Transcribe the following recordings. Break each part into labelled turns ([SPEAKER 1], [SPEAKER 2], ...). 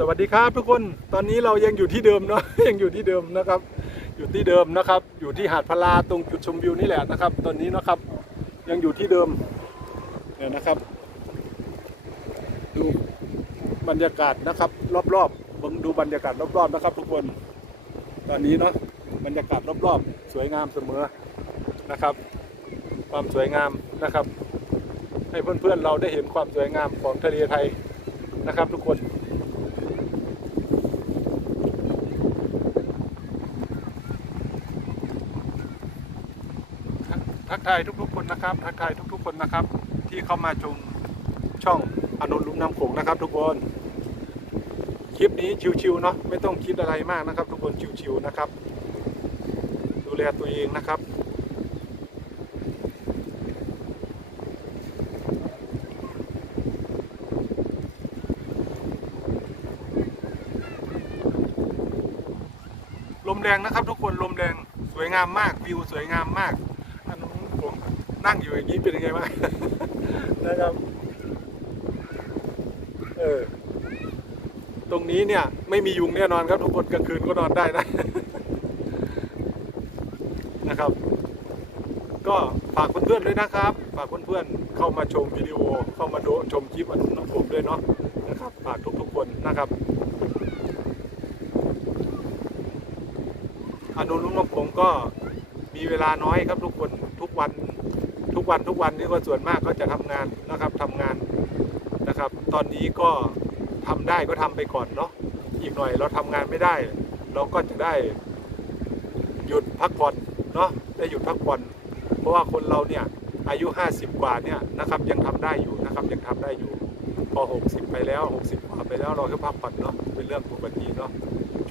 [SPEAKER 1] สวัสดีครับทุกคนตอนนี้เรายังอยู่ที่เดิมเนาะยังอยู่ที่เดิมนะครับ อยู่ที่เดิมนะครับ อยู่ที่หาดพลาตรงจุดชมวิวนี่แหละนะครับ ตอนนี้นะครับ ยังอยู่ที่เดิมเนี่ยนะครับ ดูบรรยากาศนะครับ รอบๆบิ่งดูบรรยากาศรอบๆนะครับ ทุกคน ตอนนี้เนาะบรรยากาศรอบๆ สวยงามเสมอนะครับ ความสวยงามนะครับ ให้เพื่อนๆเราได้เห็นความสวยงามของทะเลไทยนะครับ ทุกคน ทั กทายทุกๆคนนะครับทักทายทุก ๆ คนนะครับ ที่เข้ามาชมช่องอนุรุมน้ำโขงนะครับ ทุกคนคลิปนี้ชิวๆเนาะไม่ต้องคิดอะไรมากนะครับ ทุกคนชิวๆนะครับ ดูแลตัวเองนะครับลมแรงนะครับทุกคนลมแรงสวยงามมากวิวสวยงามมาก นั่งอยู่อย่างนี้เป็นยังไงบ้างนะครับเออตรงนี้เนี่ย ไม่มียุงแน่นอนครับทุกคนกลางคืนก็นอนได้นะนะครับ ก็ฝากเพื่อนๆด้วยนะครับ ฝากเพื่อนๆเข้ามาชมวิดีโอเข้ามาดูชมคลิปอันน้องผมด้วยเนาะนะครับฝากทุกๆคนนะครับอนุรุมผมก็มีเวลาน้อยครับทุกคนทุกวัน วันทุกวันนี่ก็ส่วนมากก็จะทำงานนะครับทำงานนะครับ ตอนนี้ก็ทำได้ก็ทำไปก่อนเนาะอีกหน่อยเราทำงานไม่ได้ เราก็จะได้หยุดพักผ่อนเนาะได้หยุดพักผ่อน เพราะว่าคนเราเนี่ยอายุ 50 กว่าเนี่ยนะครับยังทำได้อยู่นะครับยังทำได้อยู่พอ 60 ไปแล้ว 60 กว่าไปแล้วเราก็พักผ่อนเนาะเป็นเรื่องปกติเนาะ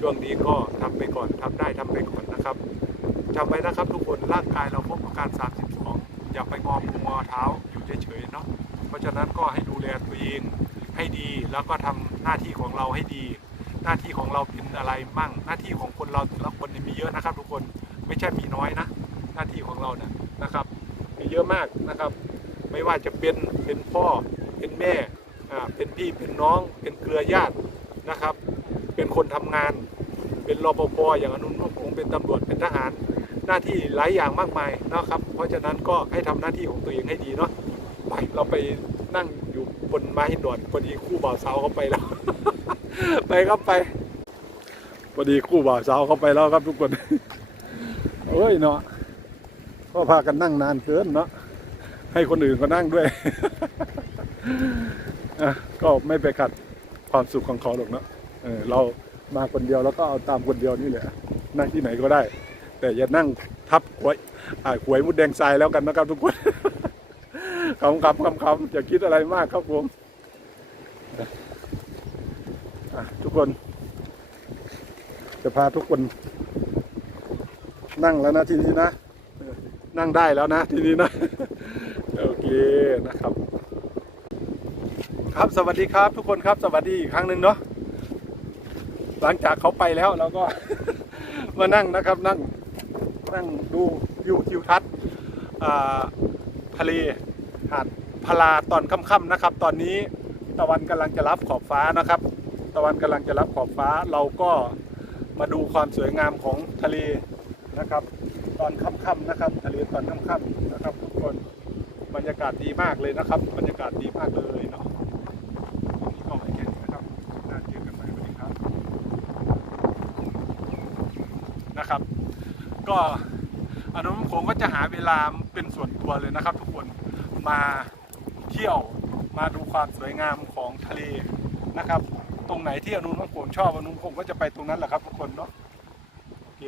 [SPEAKER 1] ช่วงนี้ก็ทำไปก่อนทำได้ทำไปก่อนนะครับจำไว้นะครับทุกคนร่างกายเราพบอาการ 32 อย่าไปงอมืองอเท้าอยู่เฉยๆเนาะเพราะฉะนั้นก็ให้ดูแลตัวเองให้ดีแล้วก็ทำหน้าที่ของเราให้ดี หน้าที่ของเราเป็นอะไรมั่ง หน้าที่ของคนเราแต่ละคนมีเยอะนะครับ ทุกคนไม่ใช่มีน้อยนะ หน้าที่ของเราเนี่ยนะครับ มีเยอะมากนะครับ ไม่ว่าจะเป็นเป็นพ่อเป็นแม่อ่าเป็นพี่เป็นน้อง เป็นเครือญาตินะครับ เป็นคนทำงาน เป็นรปภอย่างอนุนผมเป็นตำรวจเป็นทหาร หน้าที่หลายอย่างมากมายนะครับ เพราะฉะนั้นก็ให้ทำหน้าที่ของตัวเองให้ดีเนาะไปเราไปนั่งอยู่บนไม้หินดอนพอดีคู่บ่าวสาวเขาไปแล้ว ไปครับไปพอดีคู่บ่าวสาวเขาไปแล้วครับทุกคนเอ้ยเนาะก็พากันนั่งนานเกินเนาะให้คนอื่นก็นั่งด้วยอะก็ไม่ไปขัดความสุขของเขาหรอกเนาะเออเรามาคนเดียวแล้วก็เอาตามคนเดียวนี่แหละนั่งที่ไหนก็ได้ แต่อย่านั่งทับหวยหวยมุดแดงทรายแล้วกันนะครับทุกคนคำคำคำคำอย่าคิดอะไรมากครับผมทุกคน จะพาทุกคน นั่งแล้วนะทีนี้นะ นั่งได้แล้วนะทีนี้นะ โอเคนะครับ ครับสวัสดีครับ ทุกคนครับสวัสดีอีกครั้งหนึ่งเนาะหลังจากเขาไปแล้วเราก็มานั่งนะครับนั่ง นั่งดูวิวทิวทัศน์ทะเลหาดพลาตอนค่ำๆนะครับ ตอนนี้ตะวันกำลังจะรับขอบฟ้านะครับ ตะวันกำลังจะรับขอบฟ้าเราก็มาดูความสวยงามของทะเลนะครับ ตอนค่ำๆนะครับ ทะเลตอนค่ำๆนะครับทุกคนบรรยากาศดีมากเลยนะครับ บรรยากาศดีมากเลยเนาะวันนี้ก็ไม่แค่นี้นะครับน่าเจอกันใหม่วันนี้ครับ นะครับ ก็อนุมผมก็จะหาเวลาเป็นส่วนตัวเลยนะครับ ทุกคนมาเที่ยวมาดูความสวยงามของทะเลนะครับ ตรงไหนที่อนุมผมชอบอนุมผมก็จะไปตรงนั้นแหละครับทุกคนเนาะโอเค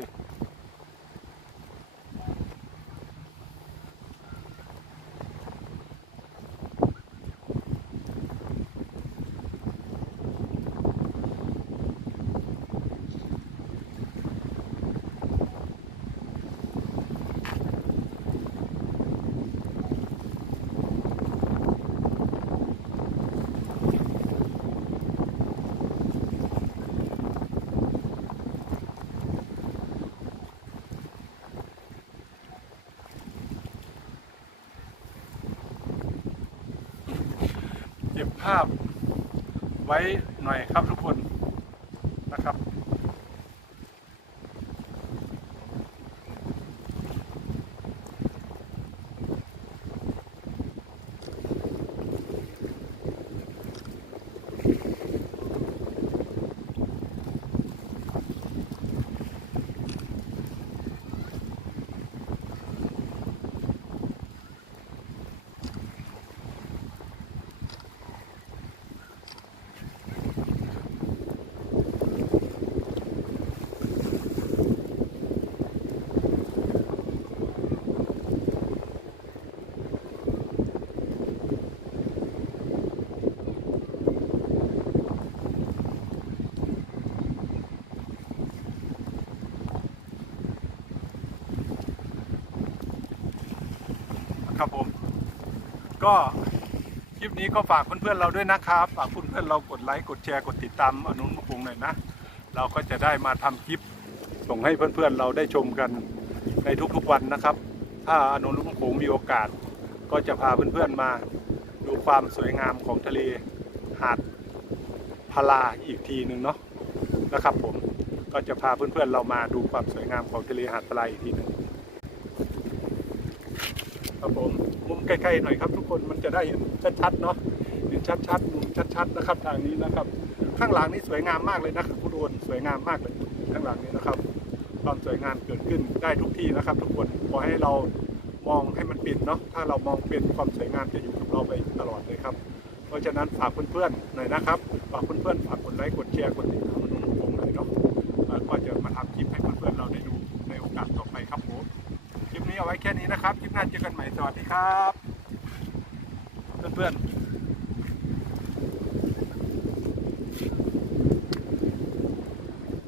[SPEAKER 1] ภาพไว้หน่อยครับทุกคน นะครับ ครับผม ก็คลิปนี้ก็ฝากเพื่อนๆเราด้วยนะครับ ฝากเพื่อนๆเรากดไลค์กดแชร์กดติดตามอนุมพงษ์หน่อยนะ เราก็จะได้มาทำคลิปส่งให้เพื่อนๆเราได้ชมกันในทุกๆวันนะครับ ถ้าอนุรุมโขงมีโอกาส ก็จะพาเพื่อนๆมาดูความสวยงามของทะเลหาดพาราอีกทีหนึ่งเนาะนะครับผมก็จะพาเพื่อนๆเรามาดูความสวยงามของทะเลหาดพาราอีกทีหนึ่ง ครับผมมุมใกล้ๆหน่อยครับ ทุกคนมันจะได้เห็นชัดๆเนาะเห็นชัดๆมุมชัดๆนะครับ ทางนี้นะครับ ข้างหลังนี่สวยงามมากเลยนะครับคุณโอนสวยงามมากเลยข้างหลังนี้นะครับ ความสวยงามเกิดขึ้นได้ทุกที่นะครับ ทุกคนขอให้เรามองให้มันเป็นเนาะถ้าเรามองเป็นความสวยงามจะอยู่กับเราไปตลอดเลยครับ เพราะฉะนั้นฝากเพื่อนๆหน่อยนะครับฝากเพื่อนๆฝากกดไลค์กดแชร์กดติดตามมันนุ่มผมหน่อยเนาะแล้วก็จะมาทำคลิปให้เพื่อนๆเราได้ดู เอาไว้แค่นี้นะครับ คลิปหน้าเจอกันใหม่ สวัสดีครับ เพื่อนๆ